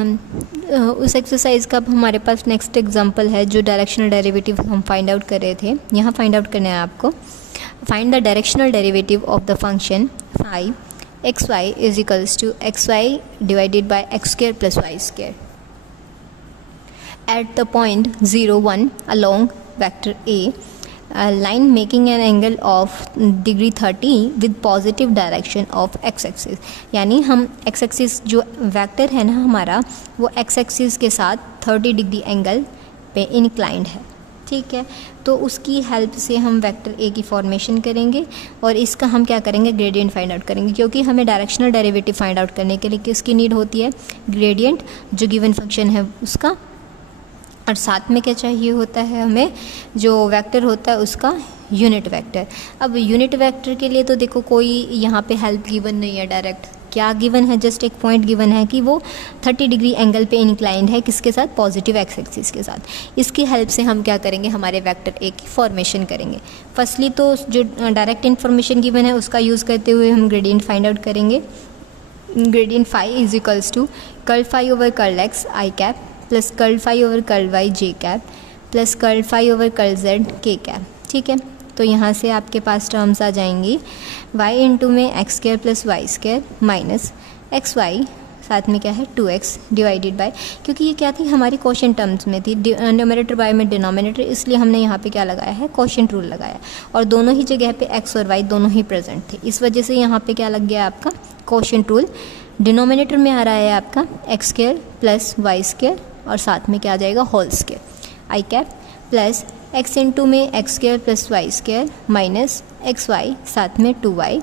उस एक्सरसाइज का अब हमारे पास नेक्स्ट एग्जांपल है जो डायरेक्शनल डेरिवेटिव हम फाइंड आउट कर रहे थे। यहाँ फाइंड आउट करना है आपको। Find the directional derivative of the function phi x y is equals to x y divided by x square plus y square at the point 0, 1 along vector A, line making an angle of degree 30 with positive direction of x axis। यानी हम x axis जो vector है ना हमारा, वो x axis के साथ 30 degree angle पे इंक्लाइंड है। ठीक है, तो उसकी हेल्प से हम वेक्टर ए की फॉर्मेशन करेंगे और इसका हम क्या करेंगे, ग्रेडियंट फाइंड आउट करेंगे, क्योंकि हमें डायरेक्शनल डेरिवेटिव फाइंड आउट करने के लिए किसकी नीड होती है, ग्रेडियंट जो गिवन फंक्शन है उसका, और साथ में क्या चाहिए होता है हमें, जो वेक्टर होता है उसका यूनिट वेक्टर। अब यूनिट वेक्टर के लिए तो देखो कोई यहाँ पे हेल्प गिवन नहीं है, डायरेक्ट क्या गिवन है, जस्ट एक पॉइंट गिवन है कि वो 30 डिग्री एंगल पे इंक्लाइंड है, किसके साथ, पॉजिटिव एक्स एक्सिस के साथ। इसकी हेल्प से हम क्या करेंगे, हमारे वेक्टर ए की फॉर्मेशन करेंगे। फर्स्टली तो जो डायरेक्ट इन्फॉर्मेशन गिवन है उसका यूज़ करते हुए हम ग्रेडियंट फाइंड आउट करेंगे। Gradient phi is equals to curl phi over curl x i cap plus curl phi over curl y j cap plus curl phi over curl z k cap. ठीक है, तो यहाँ से आपके पास terms आ जाएंगी y into में x square plus y square minus x y, साथ में क्या है 2x डिवाइडेड बाय, क्योंकि ये क्या थी हमारी क्वोशिएंट टर्म्स में थी, न्यूमरेटर बाय में डिनोमिनेटर, इसलिए हमने यहाँ पे क्या लगाया है, क्वोशिएंट रूल लगाया, और दोनों ही जगह पे x और y दोनों ही प्रेजेंट थे, इस वजह से यहाँ पे क्या लग गया आपका क्वोशिएंट रूल। डिनोमिनेटर में आ रहा है आपका x square plus y square और साथ में क्या आ जाएगा whole square i cap plus x into में x square plus y square minus x y साथ में 2y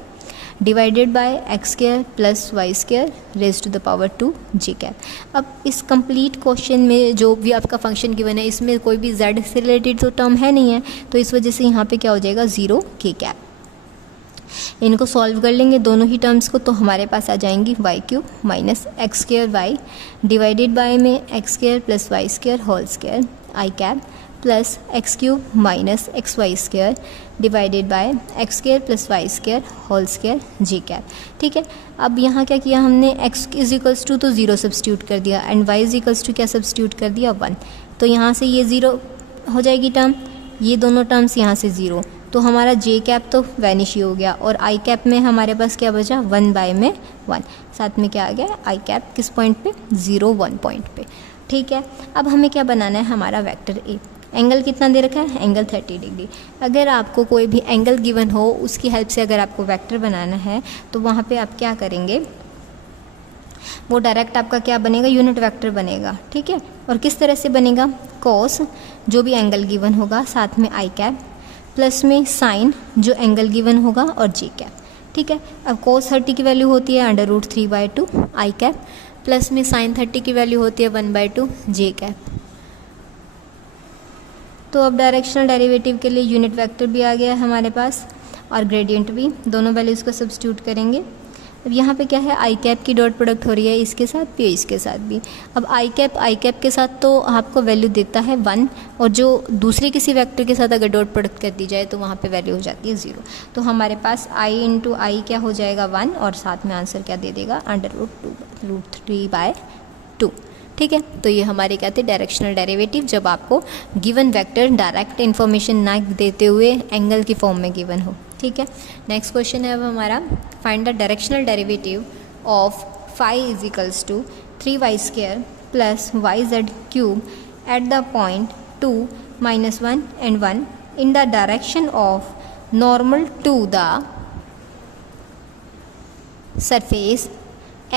divided by x square plus y square raise to the power 2 j cap. अब इस कंप्लीट क्वेश्चन में जो भी आपका function given है इसमें कोई भी z से रिलेटेड तो टर्म है नहीं है, तो इस वजह से यहाँ पे क्या हो जाएगा 0 के कैप। इनको सॉल्व कर लेंगे दोनों ही टर्म्स को, तो हमारे पास आ जाएंगी y cube minus x square y divided by में x square plus y square whole square i cap plus x cube minus x y square divided by x square plus y square whole square j cap. ठीक है, अब यहाँ क्या किया हमने, x is equals to तो 0 substitute कर दिया and y is equals to क्या सब्सटीट्यूट कर दिया 1, तो यहाँ से ये 0 हो जाएगी टर्म, ये दोनों टर्म्स यहाँ से 0, तो हमारा जे कैप तो वैनिश ही हो गया, और आई कैप में हमारे पास क्या बचा 1 बाय में 1, साथ में क्या आ गया आई कैप किस पॉइंट पे 0, 1 पॉइंट पे। ठीक है, अब हमें क्या बनाना है, हमारा वेक्टर ए, एंगल कितना दे रखा है, एंगल 30 डिग्री। अगर आपको कोई भी एंगल गिवन हो उसकी हेल्प से अगर आपको वेक्टर बनाना है तो वहाँ पे आप क्या करेंगे, वो डायरेक्ट आपका क्या बनेगा, यूनिट वेक्टर बनेगा। ठीक है, और किस तरह से बनेगा, कॉस जो भी एंगल गिवन होगा साथ में आई कैप प्लस में साइन जो एंगल गिवन होगा और जी कैप। ठीक है, अब cos 30 की वैल्यू होती है √3/2 आई कैप प्लस में साइन 30 की वैल्यू होती है 1/2 जे कैप। तो अब डायरेक्शनल डेरिवेटिव के लिए यूनिट वेक्टर भी आ गया है हमारे पास और ग्रेडियंट भी, दोनों वैल्यूज़ को सब्स्टिट्यूट करेंगे। अब यहाँ पे क्या है, आई कैप की डॉट प्रोडक्ट हो रही है इसके साथ भी इसके साथ भी। अब आई कैप के साथ तो आपको वैल्यू देता है 1, और जो दूसरे किसी वेक्टर के साथ अगर डॉट प्रोडक्ट कर दी जाए तो वहाँ पे वैल्यू हो जाती है 0। तो हमारे पास आई इंटू आई क्या हो जाएगा 1, और साथ में आंसर क्या दे देगा √3/2। ठीक है, तो ये हमारे क्या थे डायरेक्शनल डेरिवेटिव, जब आपको गिवन वेक्टर डायरेक्ट इन्फॉर्मेशन ना देते हुए एंगल की फॉर्म में गिवन हो। ठीक है, नेक्स्ट क्वेश्चन है अब हमारा, find the directional derivative of phi is equals to 3y square plus y z cube at the point 2, -1 and 1 in the direction of normal to the surface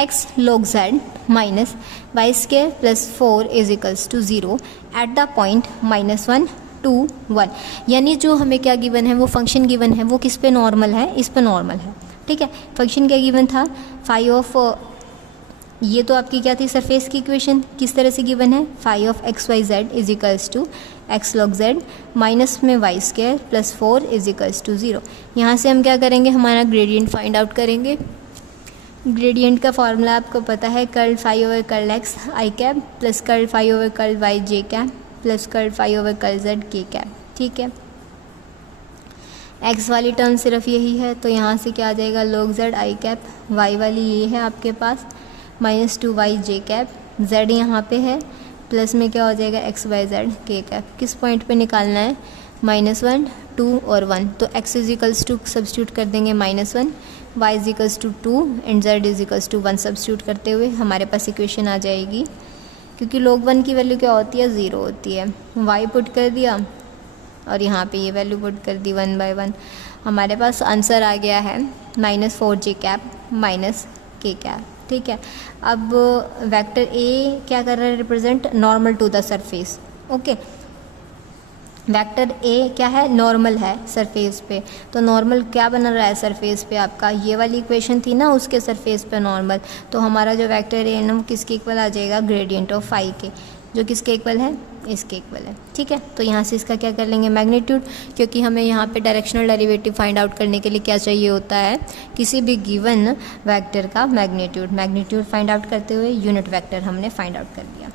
x log z minus y square plus 4 is equals to 0 at the point -1 to 1। यानी जो हमें क्या given है, वो function given है, वो किस पे नॉर्मल है, इस पे नॉर्मल है। ठीक है, फंक्शन क्या गिवन था, फाई ऑफ, ये तो आपकी क्या थी सरफेस की इक्वेशन, किस तरह से गिवन है, phi of x y z is equals to x log z minus में y square plus 4 is equals to 0। यहाँ से हम क्या करेंगे, हमारा ग्रेडियंट फाइंड आउट करेंगे। ग्रेडियंट का फॉर्मूला आपको पता है, curl phi over curl x i cap plus curl phi over curl y j cap plus curl phi over curl z k cap. ठीक है, एक्स वाली टर्म सिर्फ यही है, तो यहाँ से क्या आ जाएगा log z आई कैप, वाई वाली ये है आपके पास -2y जे कैप z यहाँ पे है, प्लस में क्या हो जाएगा XYZ k कैप, किस पॉइंट पे निकालना है, -1, 2 और 1, तो x इजिकल्स टू सब्सिट्यूट कर देंगे -1, y is equals to 2 and z is equals to 1 substitute करते हुए हमारे पास इक्वेशन आ जाएगी, क्योंकि log 1 की वैल्यू क्या होती है, 0 होती है, y पुट कर दिया और यहाँ पे ये वैल्यू पुट कर दी 1/1, हमारे पास आंसर आ गया है -4j कैप -k कैप। ठीक है, अब वेक्टर ए क्या कर रहा है, represent normal to the surface. Okay, vector A क्या है, नॉर्मल है सरफेस पे, तो नॉर्मल क्या बना रहा है सरफेस पे, आपका ये वाली इक्वेशन थी ना, उसके सरफेस पे नॉर्मल, तो हमारा जो वेक्टर ए है ना वो किसके इक्वल आ जाएगा, ग्रेडियंट ऑफ फाई के, जो किसके इक्वल है, इसके इक्वल है। ठीक है, तो यहाँ से इसका क्या कर लेंगे, मैग्नीट्यूड, क्योंकि हमें यहाँ पे डायरेक्शनल डेरिवेटिव फाइंड आउट करने के लिए क्या चाहिए होता है, किसी भी गिवन वेक्टर का मैग्नीट्यूड फाइंड आउट करते हुए यूनिट वेक्टर हमने फाइंड आउट कर लिया।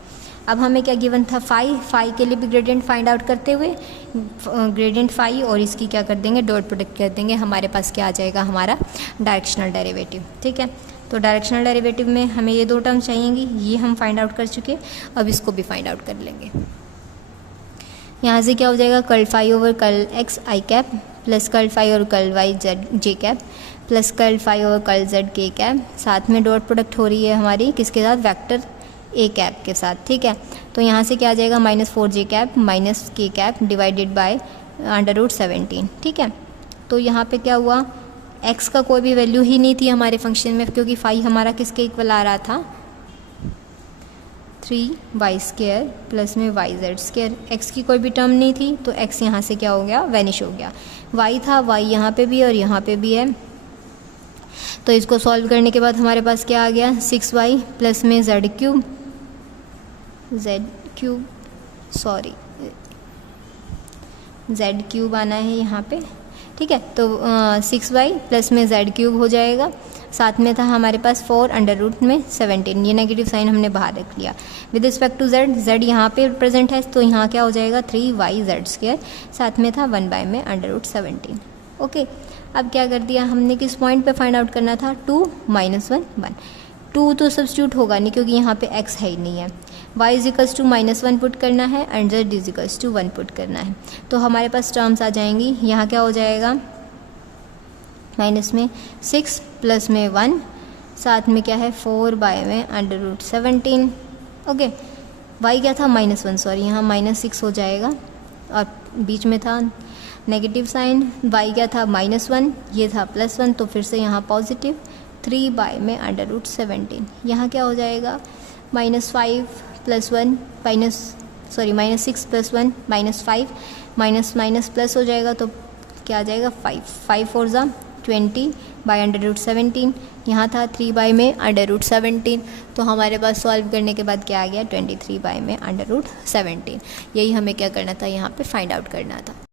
अब हमें क्या गिवन था, फाई के लिए भी ग्रेडियंट फाइंड आउट करते हुए ग्रेडियंट फाई और इसकी क्या कर देंगे, डॉट प्रोडक्ट कर देंगे, हमारे पास क्या आ जाएगा, हमारा डायरेक्शनल डेरिवेटिव। ठीक है, तो डायरेक्शनल डेरिवेटिव में हमें ये दो टर्म चाहिएंगी, ये हम फाइंड आउट कर चुके, अब इसको भी फाइंड आउट कर लेंगे। यहाँ से क्या हो जाएगा, curl phi over curl x i cap plus curl phi और curl y z j cap plus curl phi over curl z k cap, साथ में डॉट प्रोडक्ट हो रही है हमारी किसके साथ, वेक्टर a कैप के साथ। ठीक है, तो यहाँ से क्या आ जाएगा, -4j cap -k cap divided by √17। ठीक है, तो यहाँ पे क्या हुआ, x का कोई भी वैल्यू ही नहीं थी हमारे फंक्शन में, क्योंकि फाई हमारा किसके इक्वल आ रहा था, 3y² प्लस में yz², x की कोई भी टर्म नहीं थी, तो x यहाँ से क्या हो गया, वैनिश हो गया, y था, y यहाँ पे भी और यहाँ पे भी है, तो इसको सॉल्व करने के बाद हमारे पास क्या आ गया, 6y प्लस में z³ आना है यहाँ पे। ठीक है, तो 6y प्लस में z³ हो जाएगा, साथ में था हमारे पास 4√17, ये नेगेटिव साइन हमने बाहर रख लिया। विद रिस्पेक्ट टू z यहाँ पे प्रेजेंट है, तो यहाँ क्या हो जाएगा, 3yz², साथ में था 1 में √17। ओके, अब क्या कर दिया हमने, किस पॉइंट पे फाइंड आउट करना था, 2 -1 1, 2 तो सब्स्टिट्यूट होगा नहीं क्योंकि यहाँ पे x है ही नहीं है, y इजिकल्स टू -1 पुट करना है and z is equals to 1 put करना है, तो हमारे पास टर्म्स आ जाएंगी, यहाँ क्या हो जाएगा, माइनस में 6 प्लस में 1, साथ में क्या है 4 में √17। ओके, y क्या था, -1, सॉरी यहाँ -6 हो जाएगा और बीच में था नेगेटिव साइन, y क्या था, -1, ये था +1, तो फिर से यहाँ पॉजिटिव, 3 में √17, यहाँ क्या हो जाएगा, -5 + 1 -6 + 1 -5 माइनस प्लस हो जाएगा, तो क्या आ जाएगा, 5 4 ज़ा 20 √17, यहाँ था 3 में √17, तो हमारे पास सॉल्व करने के बाद क्या आ गया, 23 में √17। यही हमें क्या करना था, यहाँ पे फाइंड आउट करना था।